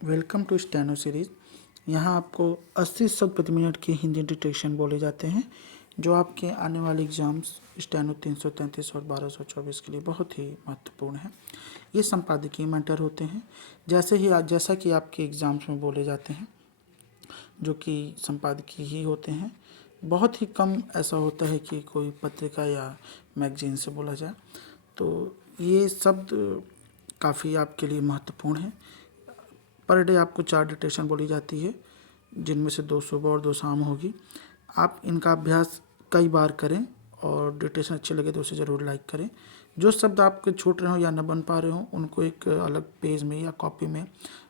Welcome to steno series. यहाँ आपको 80 शब्द प्रति मिनट की हिंदी डिटेक्शन बोले जाते हैं, जो आपके आने वाले एग्जाम्स स्टेनो 333 और 1224 के लिए बहुत ही महत्वपूर्ण है। ये संपादकीय मैटर होते हैं, जैसा कि आपके एग्ज़ाम्स में बोले जाते हैं, जो कि संपादकीय ही होते हैं। बहुत ही कम ऐसा होता है कि कोई पत्रिका या मैगजीन से बोला जाए, तो ये शब्द काफ़ी आपके लिए महत्वपूर्ण है। पर डे आपको 4 डिटेक्शन बोली जाती है, जिनमें से 2 सुबह और 2 शाम होगी। आप इनका अभ्यास कई बार करें और डिटेक्शन अच्छे लगे तो उसे ज़रूर लाइक करें। जो शब्द आपके छूट रहे हो या न बन पा रहे हो, उनको एक अलग पेज में या कॉपी में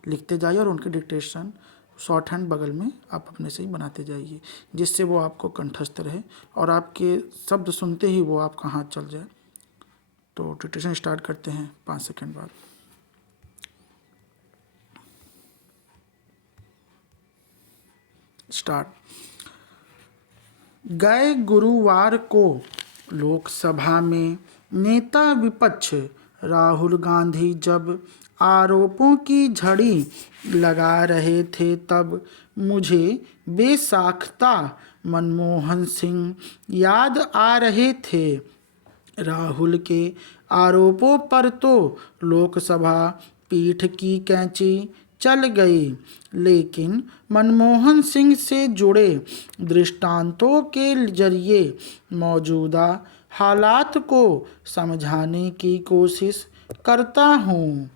लिखते जाइए और उनके डिटेक्शन शॉर्ट हैंड बगल में आप अपने से ही बनाते जाइए, जिससे वो आपको कंठस्थ रहे और आपके शब्द सुनते ही वो आपका हाथ चल जाए। तो डिटेक्शन स्टार्ट करते हैं 5 सेकंड बाद। स्टार्ट। गए गुरुवार को लोकसभा में नेता विपक्ष राहुल गांधी जब आरोपों की झड़ी लगा रहे थे, तब मुझे बेसाख्ता मनमोहन सिंह याद आ रहे थे। राहुल के आरोपों पर तो लोकसभा पीठ की कैंची चल गई, लेकिन मनमोहन सिंह से जुड़े दृष्टांतों के जरिए मौजूदा हालात को समझाने की कोशिश करता हूँ।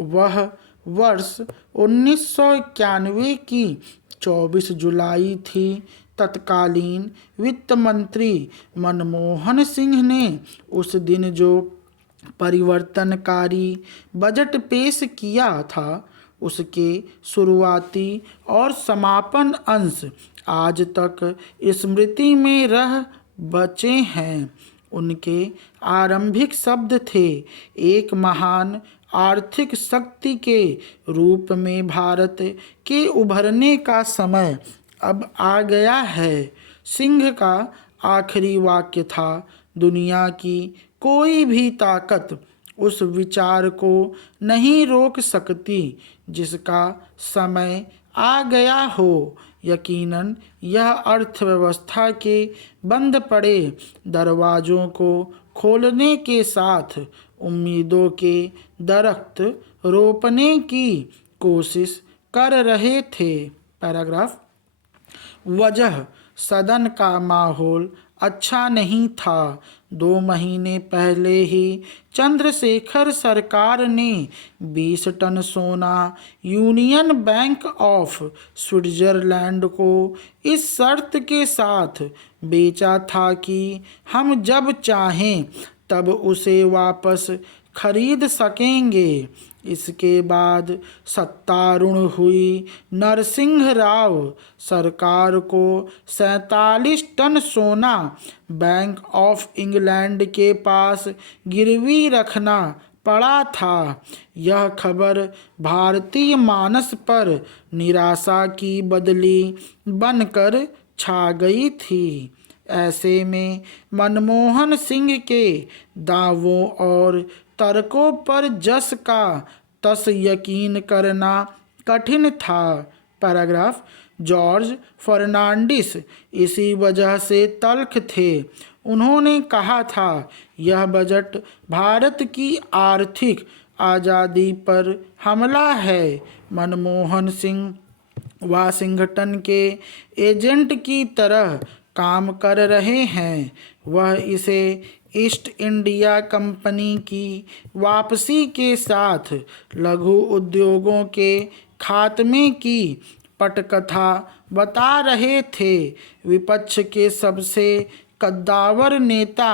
वह वर्ष 1991 की 24 जुलाई थी। तत्कालीन वित्त मंत्री मनमोहन सिंह ने उस दिन जो परिवर्तनकारी बजट पेश किया था, उसके शुरुआती और समापन अंश आज तक स्मृति में रह बचे हैं। उनके आरंभिक शब्द थे, एक महान आर्थिक शक्ति के रूप में भारत के उभरने का समय अब आ गया है। सिंह का आखिरी वाक्य था, दुनिया की कोई भी ताकत उस विचार को नहीं रोक सकती जिसका समय आ गया हो। यकीनन यह अर्थव्यवस्था के बंद पड़े दरवाज़ों को खोलने के साथ उम्मीदों के दरख्त रोपने की कोशिश कर रहे थे। पैराग्राफ। वजह, सदन का माहौल अच्छा नहीं था। 2 महीने पहले ही चंद्रशेखर सरकार ने 20 टन सोना यूनियन बैंक ऑफ स्विट्जरलैंड को इस शर्त के साथ बेचा था कि हम जब चाहें तब उसे वापस खरीद सकेंगे। इसके बाद सत्तारूढ़ हुई नरसिंह राव सरकार को 47 टन सोना बैंक ऑफ इंग्लैंड के पास गिरवी रखना पड़ा था। यह खबर भारतीय मानस पर निराशा की बदली बनकर छा गई थी। ऐसे में मनमोहन सिंह के दावों और तर्कों पर जस का तस यकीन करना कठिन था। पैराग्राफ। जॉर्ज फर्नांडिस इसी वजह से तल्ख थे। उन्होंने कहा था, यह बजट भारत की आर्थिक आज़ादी पर हमला है। मनमोहन सिंह वाशिंगटन के एजेंट की तरह काम कर रहे हैं। वह इसे ईस्ट इंडिया कंपनी की वापसी के साथ लघु उद्योगों के खात्मे की पटकथा बता रहे थे। विपक्ष के सबसे कद्दावर नेता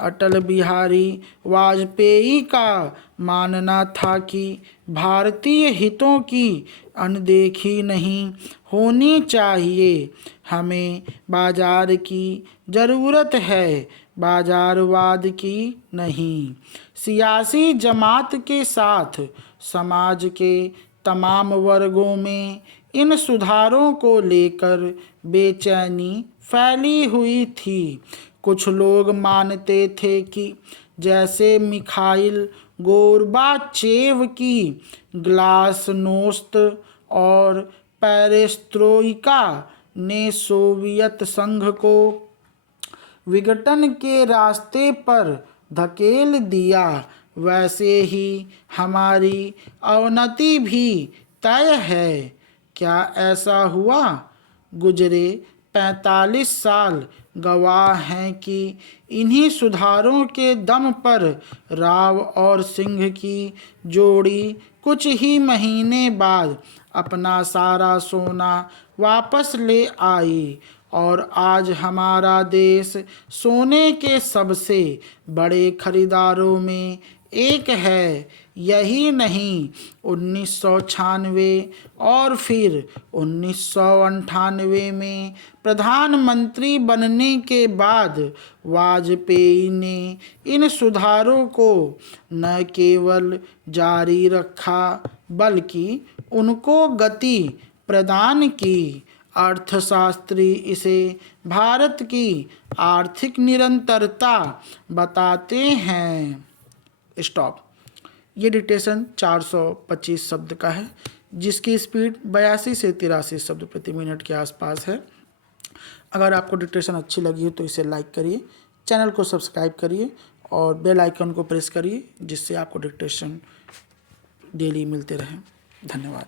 अटल बिहारी वाजपेयी का मानना था कि भारतीय हितों की अनदेखी नहीं होनी चाहिए। हमें बाजार की ज़रूरत है, बाजारवाद की नहीं। सियासी जमात के साथ समाज के तमाम वर्गों में इन सुधारों को लेकर बेचैनी फैली हुई थी। कुछ लोग मानते थे कि जैसे मिखाइल गोर्बाचेव की ग्लासनोस्त और पेरेस्ट्रोइका ने सोवियत संघ को विघटन के रास्ते पर धकेल दिया, वैसे ही हमारी अवनति भी तय है। क्या ऐसा हुआ? गुजरे 45 साल गवाह हैं कि इन्हीं सुधारों के दम पर राव और सिंह की जोड़ी कुछ ही महीने बाद अपना सारा सोना वापस ले आई और आज हमारा देश सोने के सबसे बड़े खरीदारों में एक है। यही नहीं, 1996 और फिर 1998 में प्रधानमंत्री बनने के बाद वाजपेयी ने इन सुधारों को न केवल जारी रखा बल्कि उनको गति प्रदान की। अर्थशास्त्री इसे भारत की आर्थिक निरंतरता बताते हैं। स्टॉप। ये डिक्टेशन 425 शब्द का है, जिसकी स्पीड 82 से 83 शब्द प्रति मिनट के आसपास है। अगर आपको डिक्टेशन अच्छी लगी हो तो इसे लाइक करिए, चैनल को सब्सक्राइब करिए और बेल आइकन को प्रेस करिए, जिससे आपको डिक्टेशन डेली मिलते रहें। धन्यवाद।